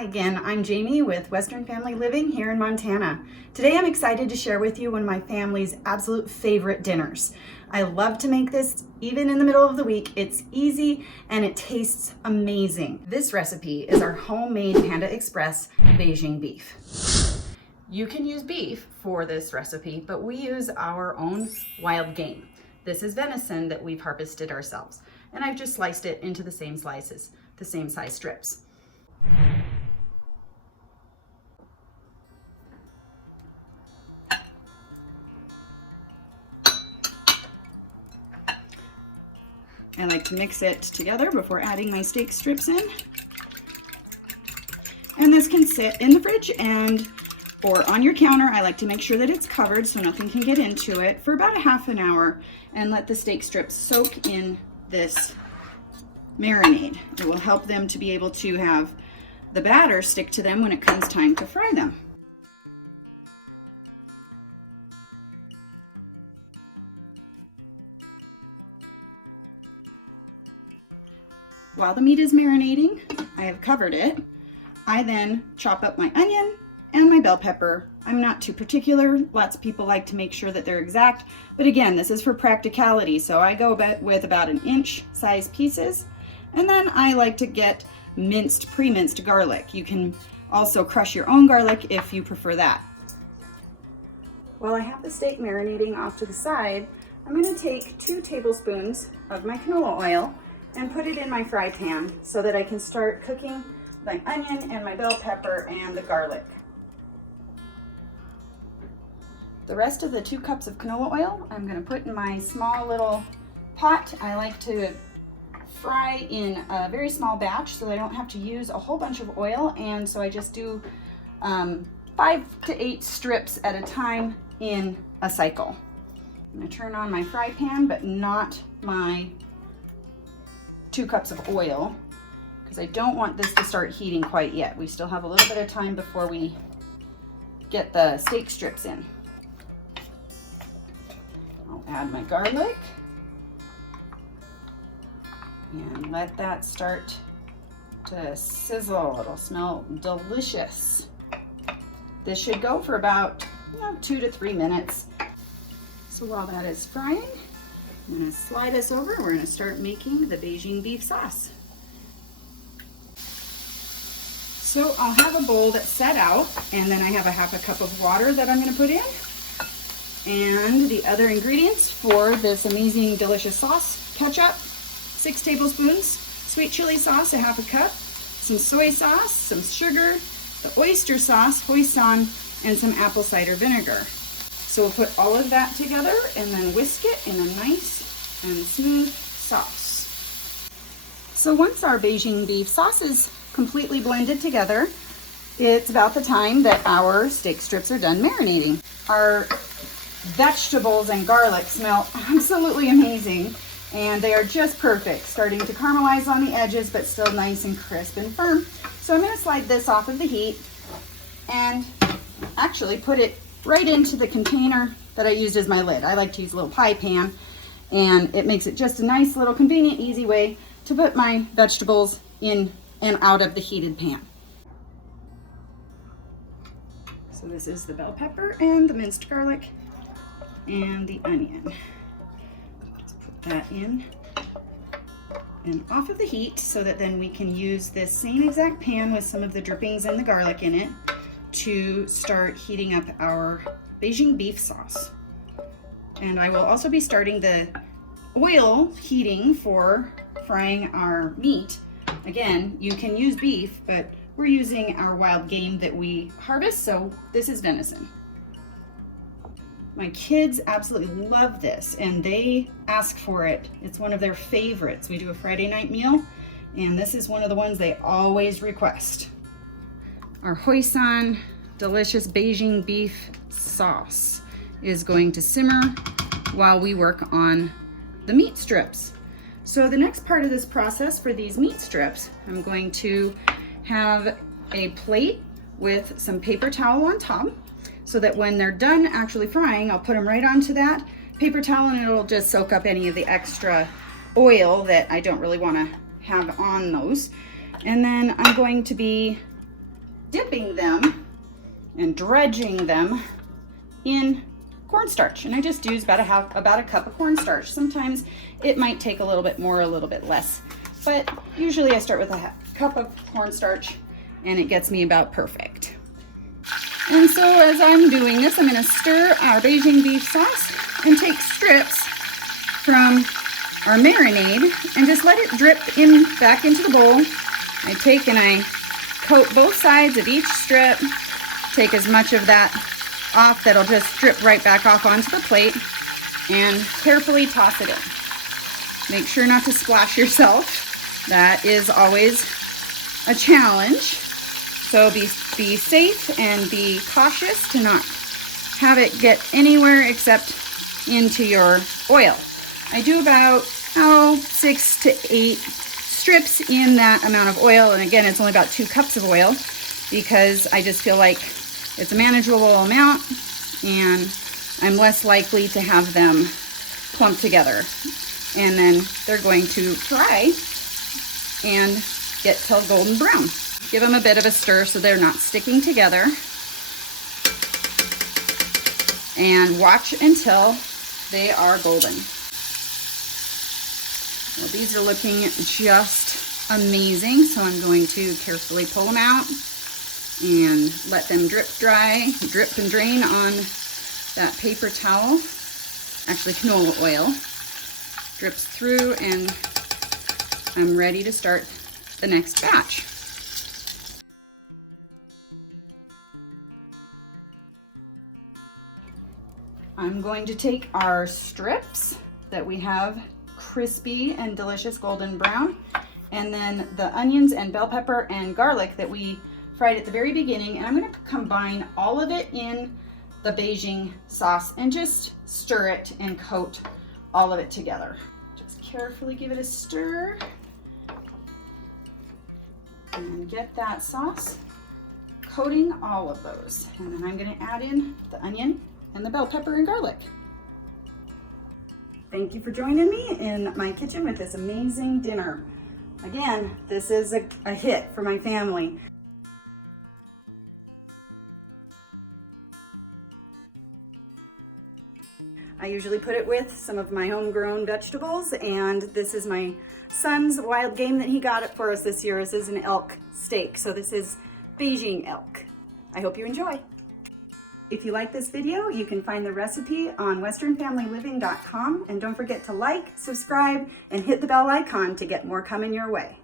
Hi again, I'm Jamie with Western Family Living here in Montana. Today I'm excited to share with you one of my family's absolute favorite dinners. I love to make this even in the middle of the week. It's easy and it tastes amazing. This recipe is our homemade Panda Express Beijing beef. You can use beef for this recipe, but we use our own wild game. This is venison that we've harvested ourselves, and I've just sliced it into the same slices, the same size strips. I like to mix it together before adding my steak strips in. And this can sit in the fridge or on your counter. I like to make sure that it's covered so nothing can get into it for about a half an hour and let the steak strips soak in this marinade. It will help them to be able to have the batter stick to them when it comes time to fry them. While the meat is marinating, I have covered it. I then chop up my onion and my bell pepper. I'm not too particular. Lots of people like to make sure that they're exact, but again, this is for practicality, so I go with about 1-inch size pieces. And then I like to get pre-minced garlic. You can also crush your own garlic if you prefer that. While I have the steak marinating off to the side, I'm going to take 2 tablespoons of my canola oil and put it in my fry pan so that I can start cooking my onion and my bell pepper and the garlic. The rest of the 2 cups of canola oil I'm going to put in my small little pot. I like to fry in a very small batch so I don't have to use a whole bunch of oil, and so I just do 5 to 8 strips at a time in a cycle. I'm going to turn on my fry pan, but not my 2 cups of oil, because I don't want this to start heating quite yet. We still have a little bit of time before we get the steak strips in. I'll add my garlic and let that start to sizzle. It'll smell delicious. This should go for about 2 to 3 minutes. So while that is frying, I'm going to slide this over. We're going to start making the Beijing beef sauce. So I'll have a bowl that's set out, and then I have a half a cup of water that I'm going to put in. And the other ingredients for this amazing, delicious sauce: ketchup, 6 tablespoons, sweet chili sauce, a half a cup, some soy sauce, some sugar, the oyster sauce, hoisin, and some apple cider vinegar. So we'll put all of that together and then whisk it in a nice and smooth sauce. So once our Beijing beef sauce is completely blended together, it's about the time that our steak strips are done marinating. Our vegetables and garlic smell absolutely amazing, and they are just perfect, starting to caramelize on the edges but still nice and crisp and firm. So I'm going to slide this off of the heat and actually put it right into the container that I used as my lid. I like to use a little pie pan, and it makes it just a nice little convenient, easy way to put my vegetables in and out of the heated pan. So this is the bell pepper and the minced garlic and the onion. Just put that in and off of the heat so that then we can use this same exact pan with some of the drippings and the garlic in it to start heating up our Beijing beef sauce. And I will also be starting the oil heating for frying our meat. Again, you can use beef, but we're using our wild game that we harvest, so this is venison. My kids absolutely love this, and they ask for it. It's one of their favorites. We do a Friday night meal, and this is one of the ones they always request. Our hoisin delicious Beijing beef sauce is going to simmer while we work on the meat strips. So the next part of this process for these meat strips, I'm going to have a plate with some paper towel on top so that when they're done actually frying, I'll put them right onto that paper towel and it'll just soak up any of the extra oil that I don't really want to have on those. And then I'm going to be dipping them and dredging them in cornstarch. And I just use about a cup of cornstarch. Sometimes it might take a little bit more, a little bit less, but usually I start with a cup of cornstarch and it gets me about perfect. And so as I'm doing this, I'm going to stir our Beijing beef sauce and take strips from our marinade and just let it drip back into the bowl. I take and I coat both sides of each strip, take as much of that off that'll just drip right back off onto the plate, and carefully toss it in. Make sure not to splash yourself. That is always a challenge. So be safe and be cautious to not have it get anywhere except into your oil. I do about 6 to 8 strips in that amount of oil, and again, it's only about 2 cups of oil because I just feel like it's a manageable amount and I'm less likely to have them clump together. And then they're going to fry and get till golden brown. Give them a bit of a stir so they're not sticking together. And watch until they are golden. Well, these are looking just amazing, so I'm going to carefully pull them out and let them drip and drain on that paper towel. Actually, canola oil drips through, and I'm ready to start the next batch. I'm going to take our strips that we have crispy and delicious golden brown, and then the onions and bell pepper and garlic that we fried at the very beginning, and I'm going to combine all of it in the Beijing sauce and just stir it and coat all of it together. Just carefully give it a stir and get that sauce coating all of those. And then I'm going to add in the onion and the bell pepper and garlic. Thank you for joining me in my kitchen with this amazing dinner. Again, this is a hit for my family. I usually put it with some of my homegrown vegetables, and this is my son's wild game that he got it for us this year. This is an elk steak, so this is Beijing elk. I hope you enjoy. If you like this video, you can find the recipe on westernfamilyliving.com, and don't forget to like, subscribe, and hit the bell icon to get more coming your way.